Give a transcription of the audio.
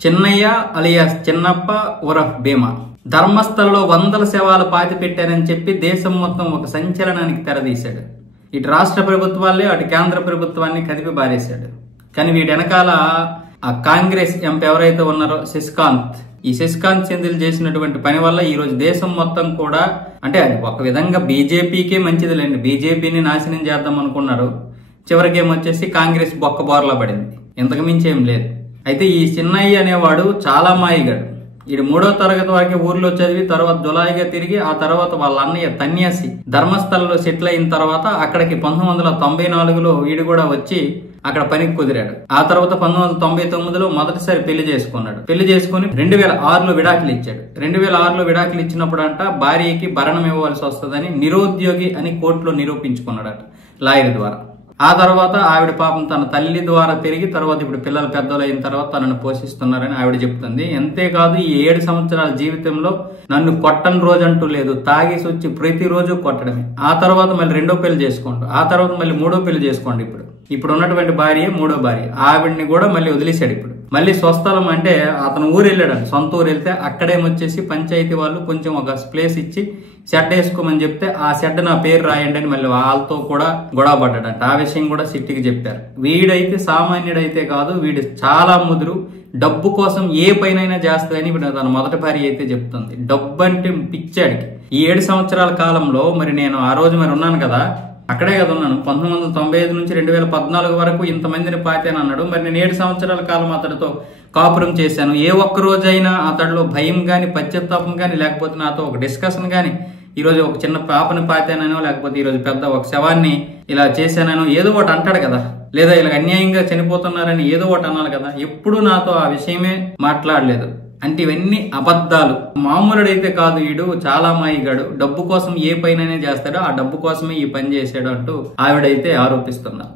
Chinnaiah alias చిన్నప్ప ఉరఫ్ భీమా ధర్మస్థలలో వందల శవాలు పాతి పెట్టారని చెప్పి దేశం మొత్తం ఒక సంచలనానికి తెరదీశాడు. ఇటు రాష్ట్ర ప్రభుత్వాలే అటు కేంద్ర ప్రభుత్వాన్ని కదిపి బారేశాడు. కానీ వీటి వెనకాల ఆ కాంగ్రెస్ ఎంపీ ఎవరైతే ఉన్నారో శశికాంత్, ఈ శశికాంత్ సెంధిల్ చేసినటువంటి పని వల్ల ఈ రోజు దేశం మొత్తం కూడా, అంటే అది ఒక విధంగా బీజేపీకే మంచిదిలేండి, బీజేపీని నాశనం చేద్దాం అనుకున్నారు. చివరికి ఏమొచ్చేసి కాంగ్రెస్ బొక్కబోర్లా పడింది. ఇంతకు మించి ఏం లేదు. అయితే ఈ చిన్నయ్య అనేవాడు చాలా మాయిగాడు. ఇది 3వ తరగతి వరకు ఊర్లో చదివి తర్వాత జులాయిగా తిరిగి ఆ తర్వాత వాళ్ళ అన్నయ్య తన్యాసి ధర్మస్థలంలో సెటిల్ అయిన తర్వాత అక్కడికి 1994లో వీడు కూడా వచ్చి అక్కడ పనికి కుదిరాడు. ఆ తర్వాత 1999లో మొదటిసారి పెళ్లి చేసుకున్నాడు. పెళ్లి చేసుకుని 2006లో విడాకులు ఇచ్చాడు. 2006లో విడాకులు ఇచ్చినప్పుడు అంట భార్యకి భరణం ఇవ్వవలసి వస్తుందని నిరుద్యోగి అని కోర్టులో నిరూపించుకున్నాడట లాయర్ ద్వారా. ఆ తర్వాత ఆవిడ పాపం తన తల్లి ద్వారా తిరిగి తర్వాత ఇప్పుడు పిల్లలు పెద్దలు అయిన తర్వాత తనను పోషిస్తున్నారని ఆవిడ చెప్తుంది. అంతేకాదు ఈ 7 సంవత్సరాల జీవితంలో నన్ను కొట్టని రోజు అంటూ లేదు, తాగేసి వచ్చి ప్రతిరోజు కొట్టడమే. ఆ తర్వాత మళ్ళీ 2వ పెళ్లి చేసుకోండి, ఆ తర్వాత మళ్ళీ 3వ పెళ్లి చేసుకోండి. ఇప్పుడు ఉన్నటువంటి భార్య 3వ భార్య, ఆవిడ్ని కూడా మళ్ళీ వదిలేశాడు. ఇప్పుడు మళ్ళీ స్వస్థలం అంటే అతను ఊరు వెళ్ళాడు, సొంత ఊరు వెళ్తే అక్కడేమొచ్చేసి పంచాయతీ వాళ్ళు కొంచెం ఒక ప్లేస్ ఇచ్చి షెడ్ వేసుకోమని చెప్తే ఆ షెడ్ నా పేరు రాయండి అని మళ్ళీ వాళ్ళతో కూడా గొడవ పడ్డాడంట. ఆ విషయం కూడా సిట్టికి చెప్పారు. వీడైతే సామాన్యుడైతే కాదు, వీడు చాలా ముదురు, డబ్బు కోసం ఏ పైనైనా చేస్తాయని ఇప్పుడు తన మొదటి భార్య అయితే చెప్తుంది. డబ్బు అంటే పిచ్చాడికి. ఈ 7 సంవత్సరాల కాలంలో మరి నేను ఆ రోజు మరి ఉన్నాను కదా, అక్కడే కదా ఉన్నాను. 1995 నుంచి 2014 వరకు ఇంతమందిని పాతాను అన్నాడు. మరి నేను 7 సంవత్సరాల కాలం అతడితో కాపురం చేశాను. ఏ ఒక్క రోజైనా అతడిలో భయం గాని పశ్చాత్తాపం గాని లేకపోతే నాతో ఒక డిస్కషన్ గాని, ఈరోజు ఒక చిన్న పాపని పాతానో లేకపోతే ఈరోజు పెద్ద ఒక శవాన్ని ఇలా చేశానో ఏదో ఒకటి అంటాడు కదా, లేదా ఇలా అన్యాయంగా చనిపోతున్నారని ఏదో ఒకటి అన్నాను కదా. ఎప్పుడు నాతో ఆ విషయమే మాట్లాడలేదు. అంటే ఇవన్నీ అబద్ధాలు. మామూలుడైతే కాదు, వీడు చాలా మాయిగాడు. డబ్బు కోసం ఏ పైననే చేస్తాడో ఆ డబ్బు కోసమే ఈ పని చేశాడు అంటూ ఆవిడైతే ఆరోపిస్తున్నారు.